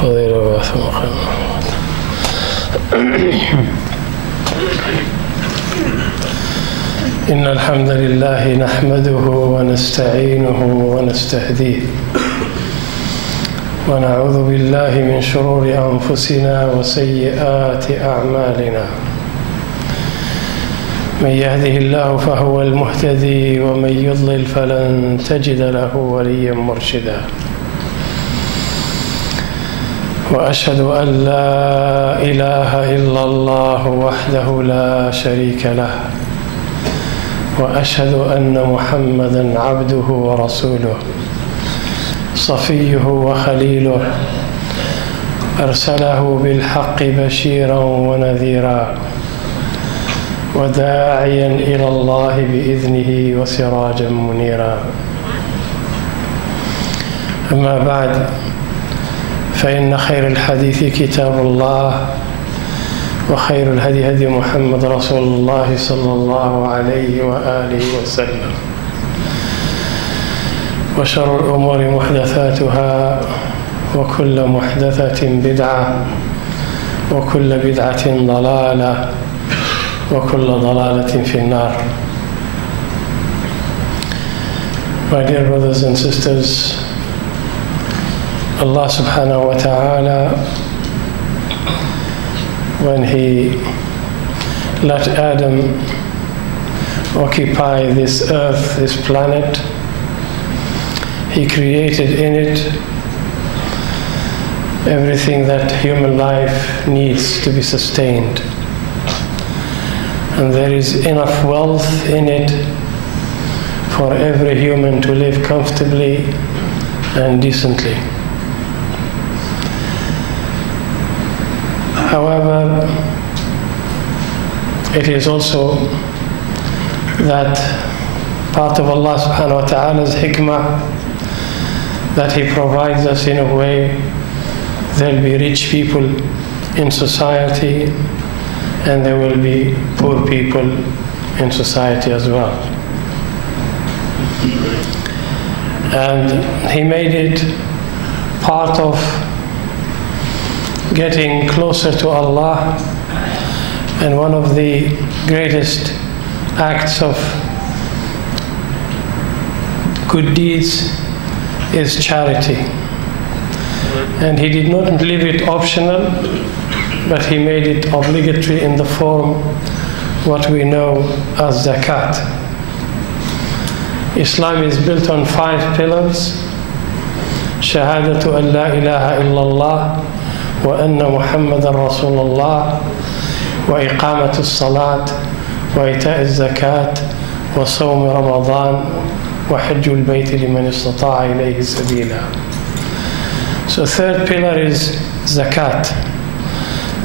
فضيلة وبعث مقام. إن الحمد لله نحمده ونستعينه ونستهديه ونعوذ بالله من شرور أنفسنا وسيئات أعمالنا. من يهده الله فهو المهتدي ومن يضلل فلن تجد له وليا مرشدا. وأشهد أن لا إله إلا الله وحده لا شريك له وأشهد أن محمدًا عبده ورسوله صفيه وخليله أرسله بالحق بشيرا ونذيرا وداعيا إلى الله بإذنه وسراجا منيرا. أما بعد، فإن خير الحديث كتاب الله وخير الهدي هدي محمد رسول الله صلى الله عليه وآله وسلم وشر الأمور محدثاتها وكل محدثة بدعة وكل بدعة ضلالة وكل ضلالة في النار. My dear brothers and sisters, Allah subhanahu wa ta'ala, when He let Adam occupy this earth, this planet, He created in it everything that human life needs to be sustained. And there is enough wealth in it for every human to live comfortably and decently. However, it is also that part of Allah subhanahu wa ta'ala's hikmah that He provides us in a way there'll be rich people in society and there will be poor people in society as well. And He made it part of getting closer to Allah, and one of the greatest acts of good deeds is charity. And He did not leave it optional, but He made it obligatory in the form what we know as Zakat. Islam is built on 5 pillars: Shahadatu an la ilaha illallah wa anna Muhammadan Rasulullah wa iqamatu as-salat wa ita'i az-zakat wa sawm Ramadan wa hajjul bayt liman istata'a ilayhi sabila. So 3rd pillar is Zakat.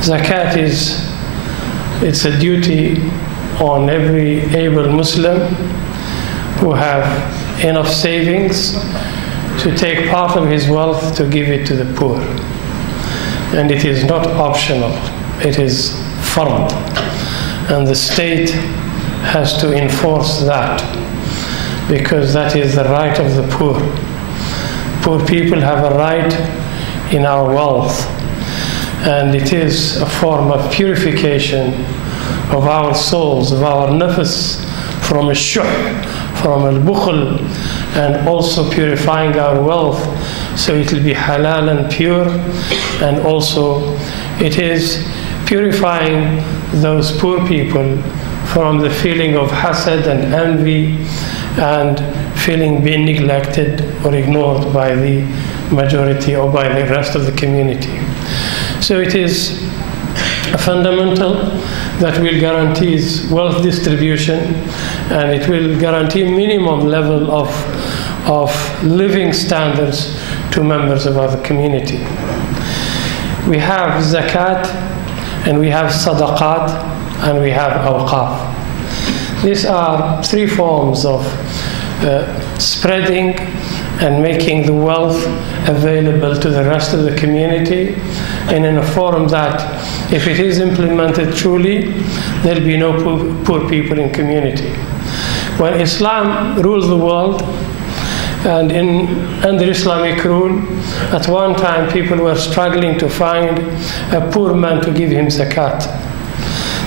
Zakat it's a duty on every able Muslim who have enough savings to take part of his wealth to give it to the poor. And it is not optional, it is fard. And the state has to enforce that, because that is the right of the poor. Poor people have a right in our wealth, and it is a form of purification of our souls, of our nafs, from al-shuh, from al-bukhl, and also purifying our wealth so it will be halal and pure. And also it is purifying those poor people from the feeling of hasad and envy and feeling being neglected or ignored by the majority or by the rest of the community. So it is a fundamental that will guarantee wealth distribution, and it will guarantee minimum level of living standards to members of our community. We have zakat, and we have sadaqat, and we have awqaf. These are 3 forms of spreading and making the wealth available to the rest of the community, and in a form that, if it is implemented truly, there'll be no poor people in community. When Islam ruled the world, And under Islamic rule, at one time people were struggling to find a poor man to give him zakat.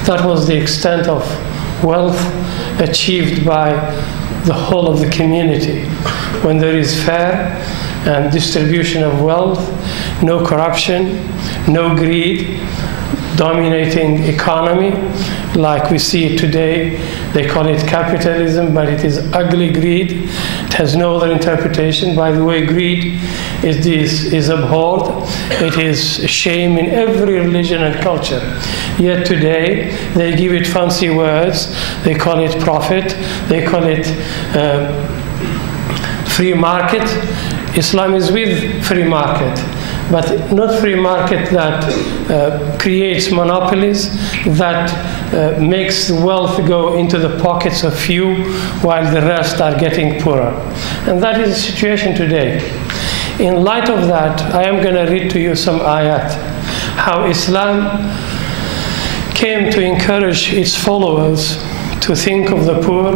That was the extent of wealth achieved by the whole of the community. When there is fair and distribution of wealth, no corruption, no greed, dominating economy, like we see it today. They call it capitalism, but it is ugly greed. It has no other interpretation. By the way, greed is abhorred. It is a shame in every religion and culture. Yet today, they give it fancy words. They call it profit. They call it free market. Islam is with free market, but not free market that creates monopolies, that makes the wealth go into the pockets of few while the rest are getting poorer. And that is the situation today. In light of that, I am going to read to you some ayat, how Islam came to encourage its followers to think of the poor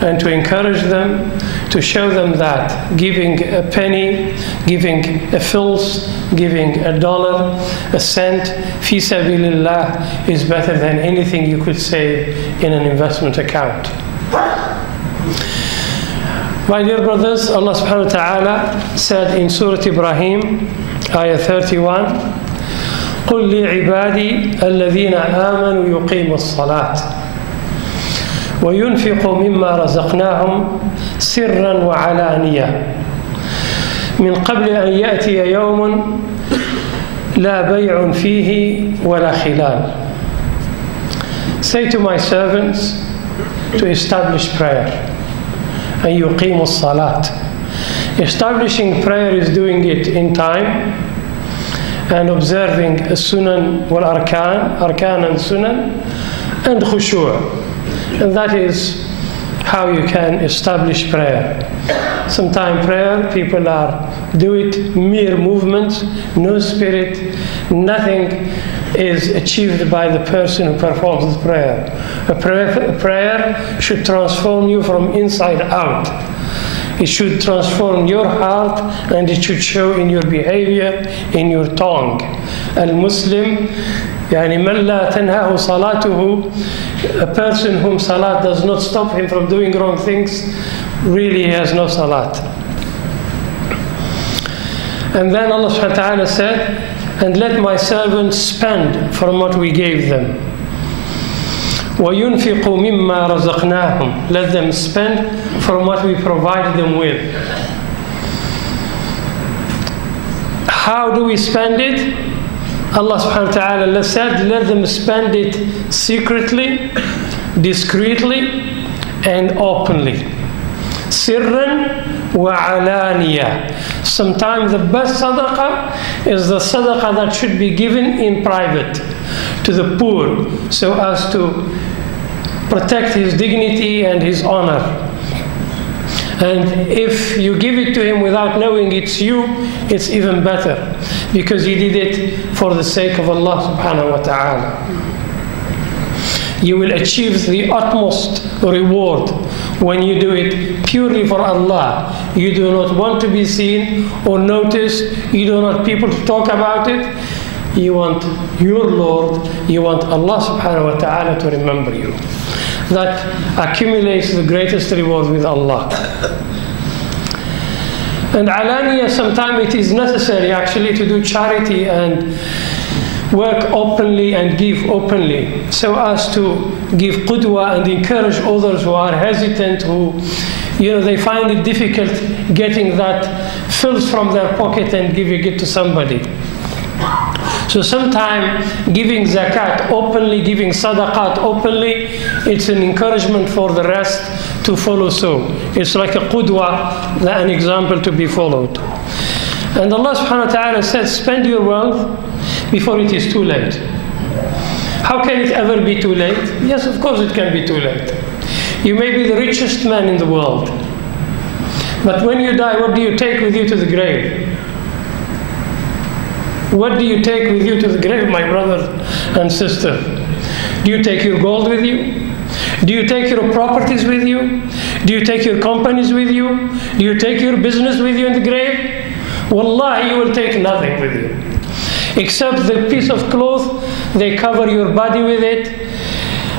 and to encourage them, to show them that giving a penny, giving a filth, giving a dollar, a cent, fi sabilillah, is better than anything you could save in an investment account. My dear brothers, Allah subhanahu wa ta'ala said in Surah Ibrahim, ayah 31, قُلْ لِعِبَادِي الَّذِينَ آمَنُوا يُقِيمُوا الصَّلَاةِ وينفق مما رزقناهم سرا وعلانية من قبل أن يأتي يوم لا بيع فيه ولا خلال. Say to my servants to establish prayer. أن يقيموا الصلاة. Establishing prayer is doing it in time and observing a sunan wal arkan and sunan, and khushu'. And that is how you can establish prayer. Sometimes prayer, people do it mere movements, no spirit, nothing is achieved by the person who performs the prayer. A prayer should transform you from inside out. It should transform your heart, and it should show in your behavior, in your tongue. Al-Muslim, يعني من لا تنهاه صلاته, a person whom salat does not stop him from doing wrong things, really has no salat. And then Allah subhanahu wa ta'ala said, and let my servants spend from what we gave them. وَيُنْفِقُوا مِمَّا رَزَقْنَاهُمْ. Let them spend from what we provided them with. How do we spend it? Allah subhanahu wa ta'ala said, let them spend it secretly, discreetly, and openly. Sirran wa alaniya. Sometimes the best sadaqah is the sadaqah that should be given in private to the poor, so as to protect his dignity and his honor. And if you give it to him without knowing it's you, it's even better, because he did it for the sake of Allah subhanahu wa ta'ala. You will achieve the utmost reward when you do it purely for Allah. You do not want to be seen or noticed. You don't want people to talk about it. You want your Lord, you want Allah subhanahu wa ta'ala to remember you. That accumulates the greatest reward with Allah. And alaniya, sometimes it is necessary actually to do charity and work openly and give openly, so as to give qudwa and encourage others who are hesitant, who they find it difficult getting that filth from their pocket and giving it to somebody. So sometimes giving zakat openly, giving sadaqat openly, it's an encouragement for the rest to follow suit. It's like a qudwa, an example to be followed. And Allah subhanahu wa ta'ala says, spend your wealth before it is too late. How can it ever be too late? Yes, of course it can be too late. You may be the richest man in the world, but when you die, what do you take with you to the grave? What do you take with you to the grave, my brother and sister? Do you take your gold with you? Do you take your properties with you? Do you take your companies with you? Do you take your business with you in the grave? Wallahi, you will take nothing with you. Except the piece of cloth, they cover your body with it,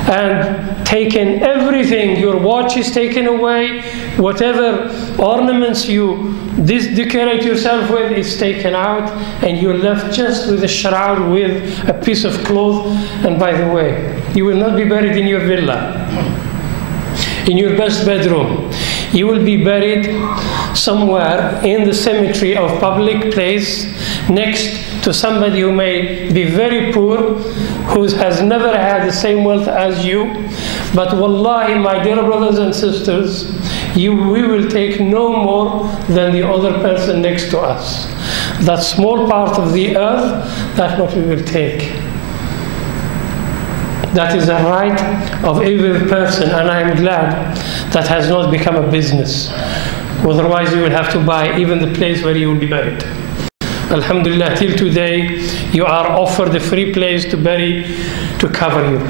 and taken everything. Your watch is taken away. Whatever ornaments you decorate yourself with is taken out, and you're left just with a shroud with a piece of cloth. And by the way, you will not be buried in your villa, in your best bedroom. You will be buried somewhere in the cemetery of public place, next to somebody who may be very poor, who has never had the same wealth as you. But wallahi, my dear brothers and sisters, we will take no more than the other person next to us. That small part of the earth, that's what we will take. That is a right of every person, and I am glad that has not become a business. Otherwise, you will have to buy even the place where you will be buried. Alhamdulillah, till today, you are offered a free place to bury, to cover you.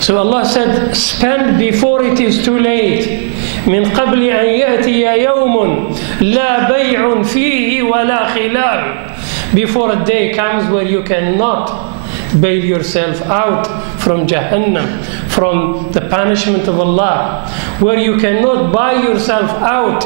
So Allah said, spend before it is too late. من قبل أن يأتي يوم لا بيع فيه ولا خلال. Before a day comes where you cannot bail yourself out from Jahannam, from the punishment of Allah, where you cannot buy yourself out.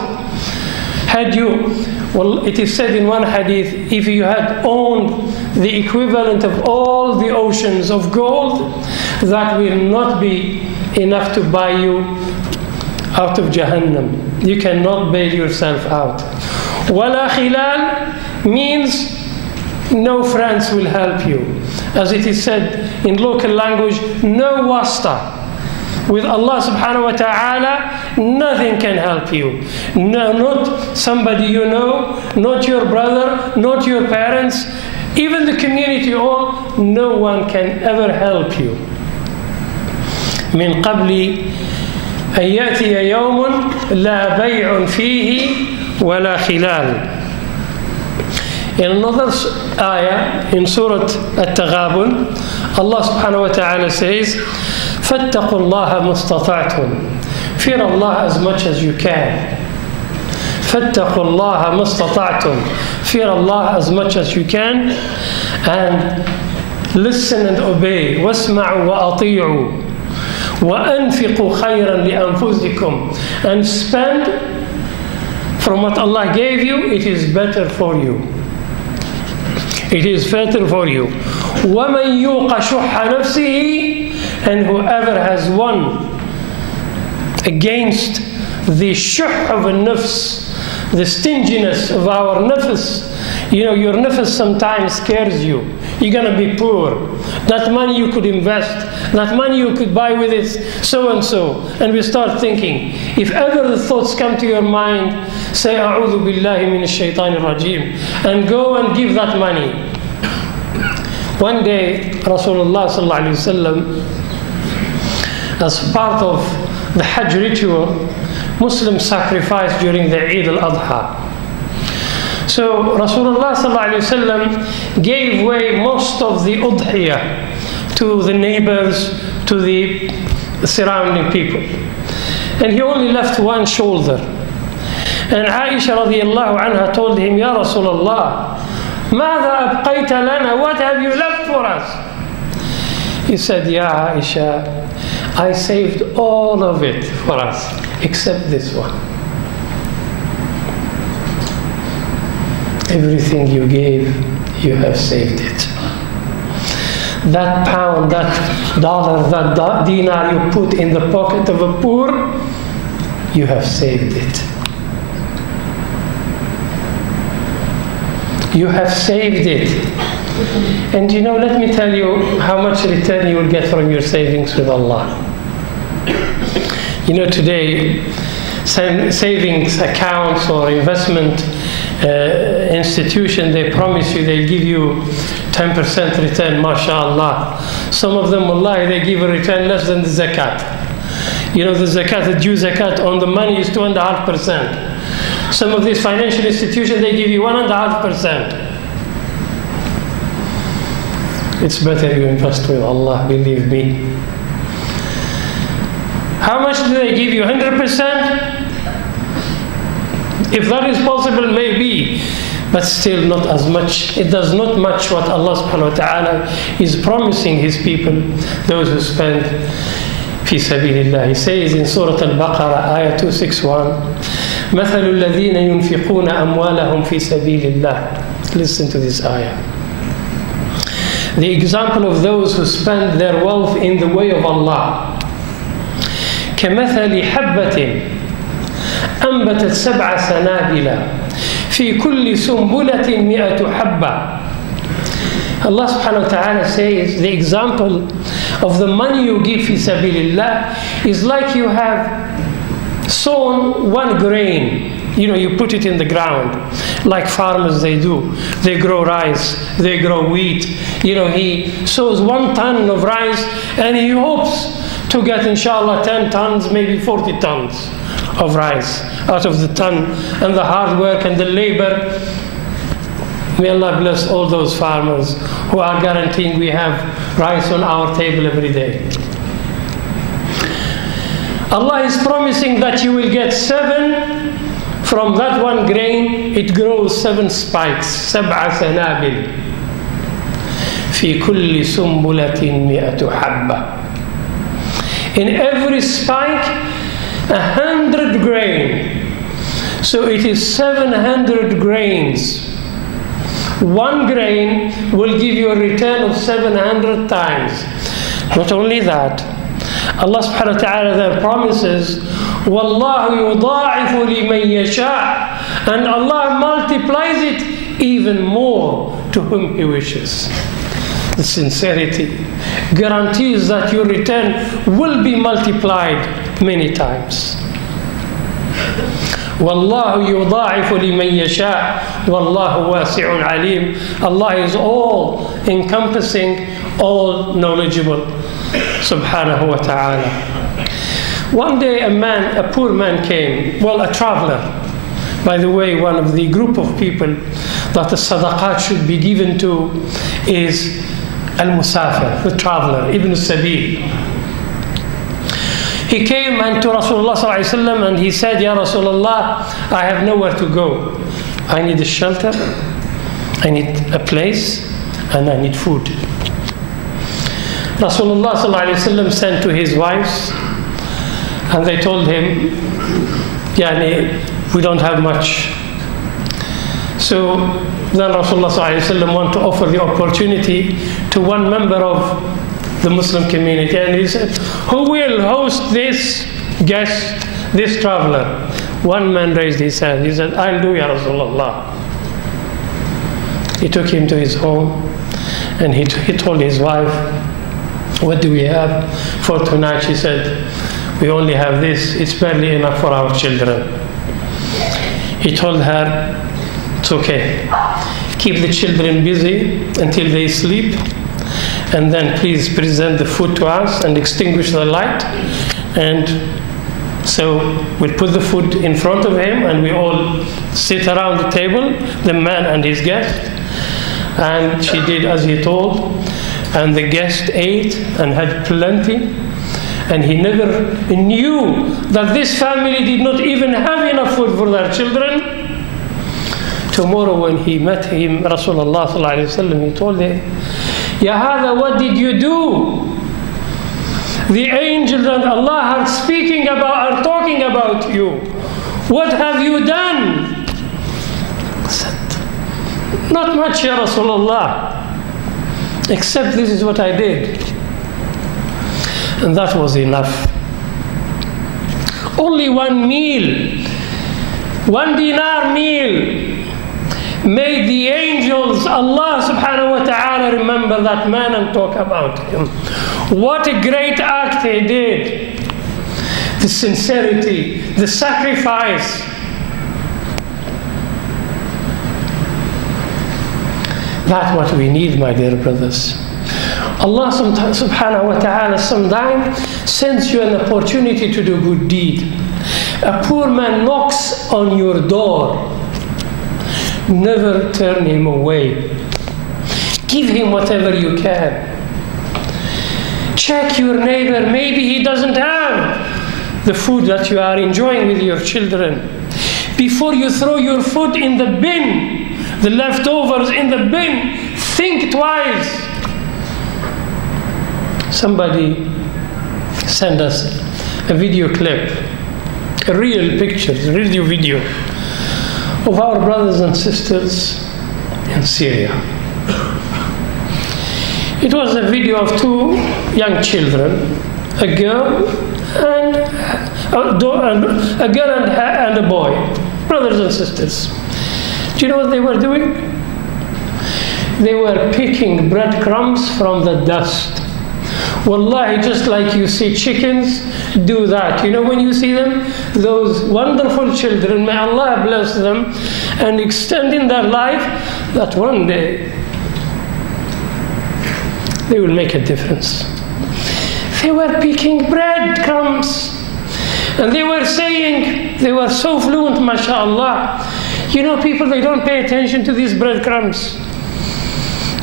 Had you, well, it is said in one hadith, if you had owned the equivalent of all the oceans of gold, that will not be enough to buy you out of Jahannam. You cannot bail yourself out. Wala khilal means no friends will help you. As it is said in local language, no wasta. With Allah subhanahu wa ta'ala, nothing can help you. No, not somebody you know, not your brother, not your parents, even the community, all, no one can ever help you. من قبل أن يأتي يوم لا بيع فيه ولا خلال. In another ayah, in Surah At-Taghabun, Allah subhanahu wa ta'ala says, فَاتَّقُوا اللَّهَ مُسْتَطَعْتُمْ. Fear Allah as much as you can. فَاتَّقُوا اللَّهَ مُسْتَطَعْتُمْ. Fear Allah as much as you can, and listen and obey. وَاسْمَعُوا وَأَطِيعُوا وَأَنْفِقُوا خَيْرًا لِأَنفُسِكُمْ. And spend from what Allah gave you. It is better for you. It is better for you. وَمَنْ يُوقَ شُحَّ نَفْسِهِ. And whoever has won against the shuh of a nafs, the stinginess of our nafs. You know, your nafs sometimes scares you. You're going to be poor. That money you could invest, that money you could buy with it, so and so. And we start thinking. If ever the thoughts come to your mind, say, أعوذ بالله من الشيطان الرجيم, and go and give that money. One day, Rasulullah sallallahu alaihi wasallam, as part of the Hajj ritual, Muslims sacrifice during the Eid al-Adha. So Rasulullah sallallahu alaihi wasallam gave away most of the udhiyah to the neighbors, to the surrounding people. And he only left one shoulder. And Aisha radiallahu anha told him, Ya Rasulullah, ماذا أبقيت لنا? What have you left for us? He said, Ya Aisha, I saved all of it for us, except this one. Everything you gave, you have saved it. That pound, that dollar, that dinar you put in the pocket of a poor, you have saved it. You have saved it. And you know, let me tell you how much return you will get from your savings with Allah. You know, today, savings accounts or investment institution, they promise you they'll give you 10% return, mashallah. Some of them, wallahi, they give a return less than the zakat. You know, the zakat, the due zakat on the money is 2.5%. Some of these financial institutions, they give you 1.5%. It's better you invest with Allah, believe me. How much do they give you? 100%? If that is possible, maybe, but still not as much. It does not match what Allah subhanahu wa ta'ala is promising His people, those who spend fi sabilillah. He says in Surah Al-Baqarah, ayah 261, مثل الذين ينفقون أموالهم في سبيل الله. Listen to this ayah. The example of those who spend their wealth in the way of Allah. كمثل حبة أنبتت 7 سنابل في كل سنبلة 100 حبة. Allah subhanahu wa ta'ala says the example of the money you give fi sabilillah is like you have sown 1 grain. You put it in the ground, like farmers they do. They grow rice, they grow wheat. He sows 1 ton of rice and he hopes to get, inshallah, 10 tons, maybe 40 tons of rice out of the ton, and the hard work and the labor. May Allah bless all those farmers who are guaranteeing we have rice on our table every day. Allah is promising that you will get 7 from that 1 grain. It grows 7 spikes, 7 سنابل في كل سنبلة 100 حبة. In every spike, 100 grain. So it is 700 grains. 1 grain will give you a return of 700 times. Not only that, Allah subhanahu wa ta'ala there promises, وَاللَّهُ يُضَاعِفُ لِمَنْ يَشَاءُ, and Allah multiplies it even more to whom He wishes. The sincerity guarantees that your return will be multiplied many times. وَاللَّهُ يُضَاعِفُ لِمَنْ يَشَاءُ وَاللَّهُ وَاسِعٌ عَلِيمٌ. Allah is all encompassing, all knowledgeable, subhanahu wa ta'ala. One day a poor man came, a traveler. By the way, one of the group of people that the sadaqat should be given to is al-musafir, the traveler, ibn sabil. He came and to Rasulullah sallallahu alaihi wasallam and he said, Ya Rasulullah, I have nowhere to go. I need a shelter, I need a place, and I need food. Rasulullah sallallahu alaihi wasallam sent to his wives and they told him, we don't have much. So then Rasulullah sallallahu alaihi wasallam wanted to offer the opportunity to one member of the Muslim community, and he said, who will host this guest, this traveler? One man raised his hand. He said, I'll do, Ya Rasulullah. He took him to his home and he told his wife, what do we have for tonight? She said, we only have this. It's barely enough for our children. He told her, it's okay. Keep the children busy until they sleep, and then please present the food to us and extinguish the light. And so we put the food in front of him and we all sit around the table, the man and his guest. And she did as he told, and the guest ate and had plenty. And he never knew that this family did not even have enough food for their children. Tomorrow when he met him, Rasulullah sallallahu alaihi wasallam, he told him, Ya hada, what did you do? The angels and Allah are are talking about you. What have you done? I said, not much, Ya Rasulullah, except this is what I did. And that was enough. Only 1 meal, 1 dinar meal, made the angels, Allah subhanahu wa ta'ala, remember that man and talk about him. What a great act he did. The sincerity, the sacrifice. That's what we need, my dear brothers. Allah subhanahu wa ta'ala sometimes sends you an opportunity to do good deed. A poor man knocks on your door. Never turn him away. Give him whatever you can. Check your neighbor, maybe he doesn't have. the food that you are enjoying with your children. Before you throw your food in the bin, the leftovers in the bin, think twice. Somebody sent us a video clip, a real picture, a real video of our brothers and sisters in Syria. It was a video of two young children, a girl and a boy, brothers and sisters. Do you know what they were doing? They were picking breadcrumbs from the dust. Wallahi, just like you see chickens do that. You know, when you see them, those wonderful children, may Allah bless them and extend in their life, that one day they will make a difference. They were picking breadcrumbs. And they were saying, they were so fluent, mashallah. You know, people, they don't pay attention to these breadcrumbs.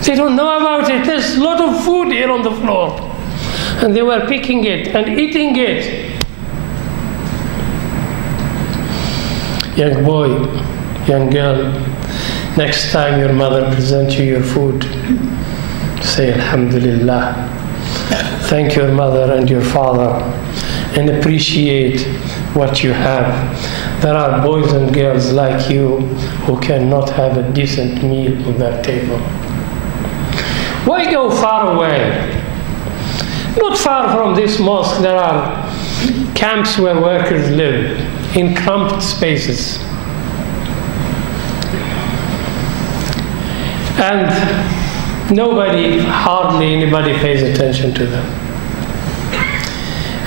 They don't know about it. There's a lot of food here on the floor. And they were picking it and eating it. Young boy, young girl, next time your mother presents you your food, say Alhamdulillah. Thank your mother and your father and appreciate what you have. There are boys and girls like you who cannot have a decent meal on their table. Why go far away? Not far from this mosque, there are camps where workers live in cramped spaces. And hardly anybody pays attention to them.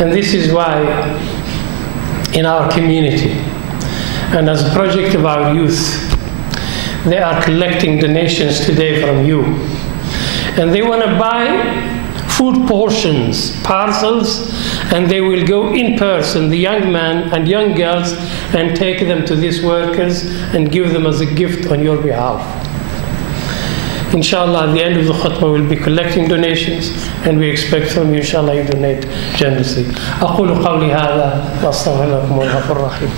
And this is why in our community and as a project of our youth, they are collecting donations today from you. And they want to buy food portions, parcels, and they will go in person, the young men and young girls, and take them to these workers and give them as a gift on your behalf. Inshallah, at the end of the khutbah, we'll be collecting donations, and we expect from you, inshallah, you donate generously. أقول قولي هذا وأستغفر لكم والغفور الرحيم.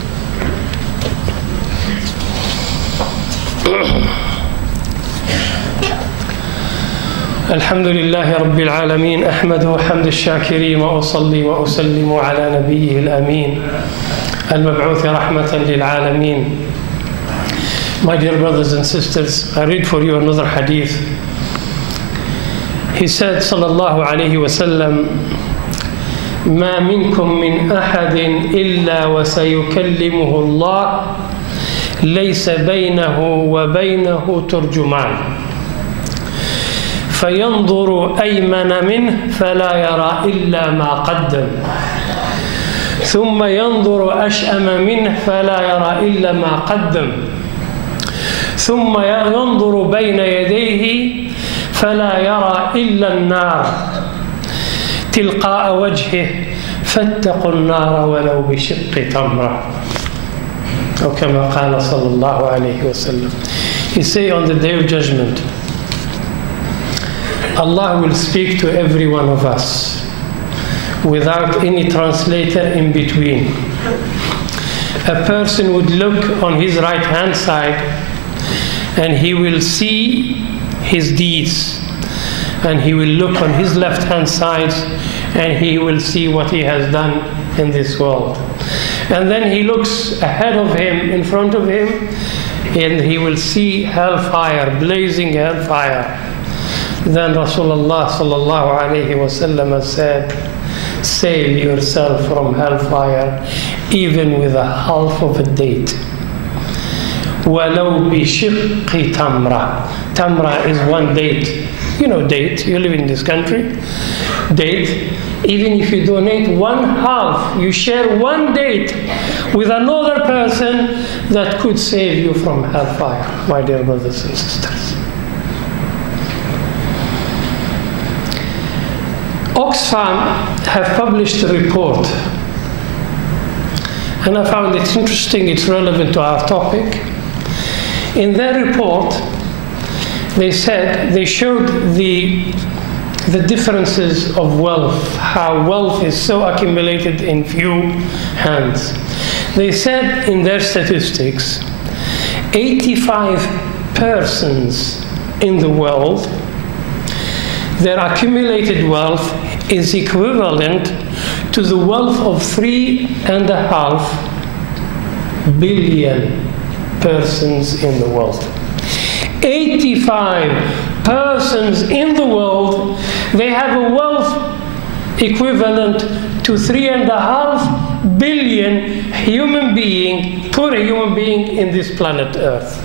الحمد لله رب العالمين أحمده حمد الشاكرين وأصلي وأسلم على نبيه الأمين المبعوث رحمة للعالمين. My dear brothers and sisters, I read for you another hadith. He said, صلى الله عليه وسلم, ما منكم من أحد إلا وسيكلمه الله ليس بينه وبينه ترجمان فينظر أيمن منه فلا يرى إلا ما قدم ثم ينظر أشأم منه فلا يرى إلا ما قدم ثم ينظر بين يديه فلا يرى إلا النار تلقاء وجهه فاتقوا النار ولو بشق تمرة أو كما قال صلى الله عليه وسلم. He say on the day of judgment, Allah will speak to every one of us without any translator in between. A person would look on his right hand side and he will see his deeds, and he will look on his left hand side and he will see what he has done in this world. And then he looks ahead of him, in front of him, and he will see hellfire, blazing hellfire. Then Rasulullah sallallahu alayhi wasallam said, save yourself from hellfire even with a half of a date. وَلَوْ بِشِقِّ تَمْرَةٍ. Tamra is one date. You know date, you live in this country. Date. Even if you donate one half, you share one date with another person, that could save you from hellfire, my dear brothers and sisters. Oxfam have published a report, and I found it interesting, it's relevant to our topic. In their report, they showed the the differences of wealth, how wealth is so accumulated in few hands. They said in their statistics, 85 persons in the world, their accumulated wealth is equivalent to the wealth of 3.5 billion persons in the world. 85 persons in the world, they have a wealth equivalent to 3.5 billion poor human being in this planet Earth.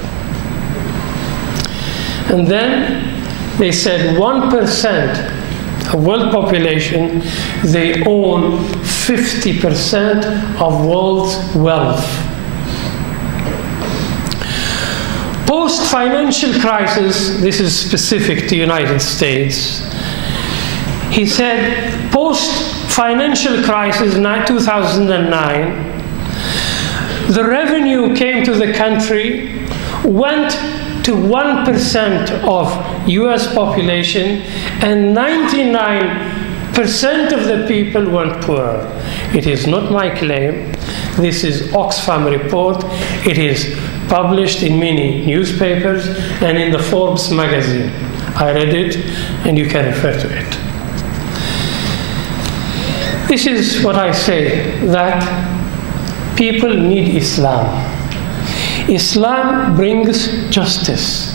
And then they said 1% of world population, they own 50% of world's wealth. Post-financial crisis, this is specific to United States. He said, post-financial crisis, 2009, the revenue came to the country, went to 1% of US population, and 99% of the people went poor. It is not my claim. This is Oxfam report. It is published in many newspapers and in the Forbes magazine. I read it, and you can refer to it. This is what I say, that people need Islam. Islam brings justice.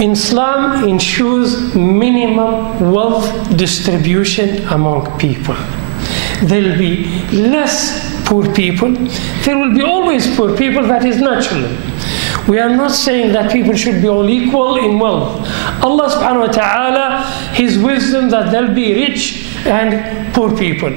Islam ensures minimum wealth distribution among people. There will be less poor people. There will be always poor people, that is natural. We are not saying that people should be all equal in wealth. Allah subhanahu wa ta'ala, His wisdom that there will be rich and poor people.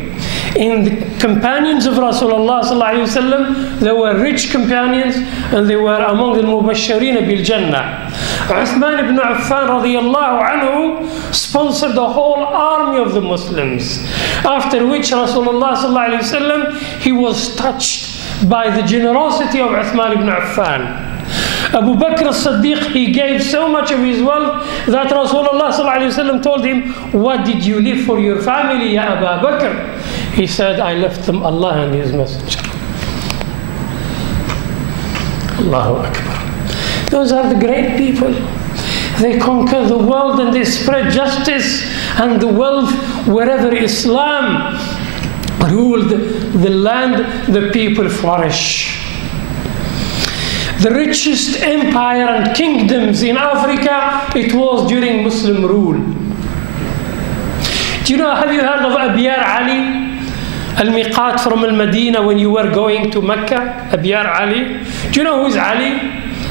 In the companions of Rasulullah sallallahu alaihi wasallam, there were rich companions, and they were among the mubashireen bil Jannah. Othman ibn Affan radiyallahu anhu sponsored the whole army of the Muslims. After which Rasulullah sallallahu alaihi wasallam, he was touched by the generosity of Othman ibn Affan. Abu Bakr as-Siddiq, he gave so much of his wealth that Rasulullah sallallahu alaihi wasallam told him, "What did you leave for your family, ya Abu Bakr?" He said, "I left them Allah and His Messenger." Allahu Akbar. Those are the great people. They conquer the world and they spread justice and the wealth wherever Islam ruled the land, the people flourish. The richest empire and kingdoms in Africa, it was during Muslim rule. Do you know, have you heard of Abyar Ali? Al-Miqat from Al-Medina when you were going to Mecca? Abyar Ali. Do you know who is Ali?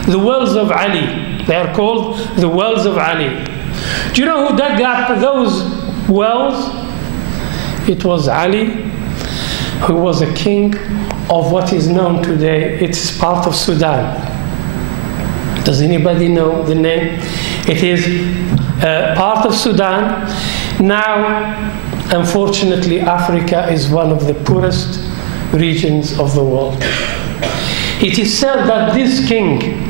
The wells of Ali. They are called the wells of Ali. Do you know who dug up those wells? It was Ali, who was a king of what is known today. It's part of Sudan. Does anybody know the name? It is part of Sudan. Now, unfortunately, Africa is one of the poorest regions of the world. It is said that this king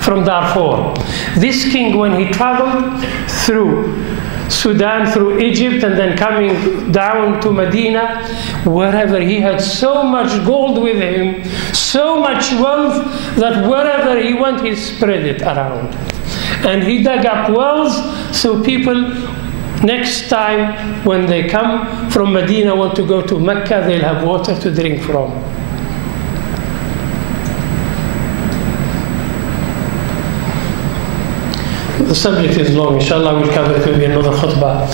from Darfur, this king, when he traveled through Sudan, through Egypt, and then coming down to Medina, wherever he had so much gold with him, so much wealth, that wherever he went, he spread it around. And he dug up wells so people, next time when they come from Medina, want to go to Mecca, they'll have water to drink from. The subject is long. Inshallah, we'll cover it in another khutbah.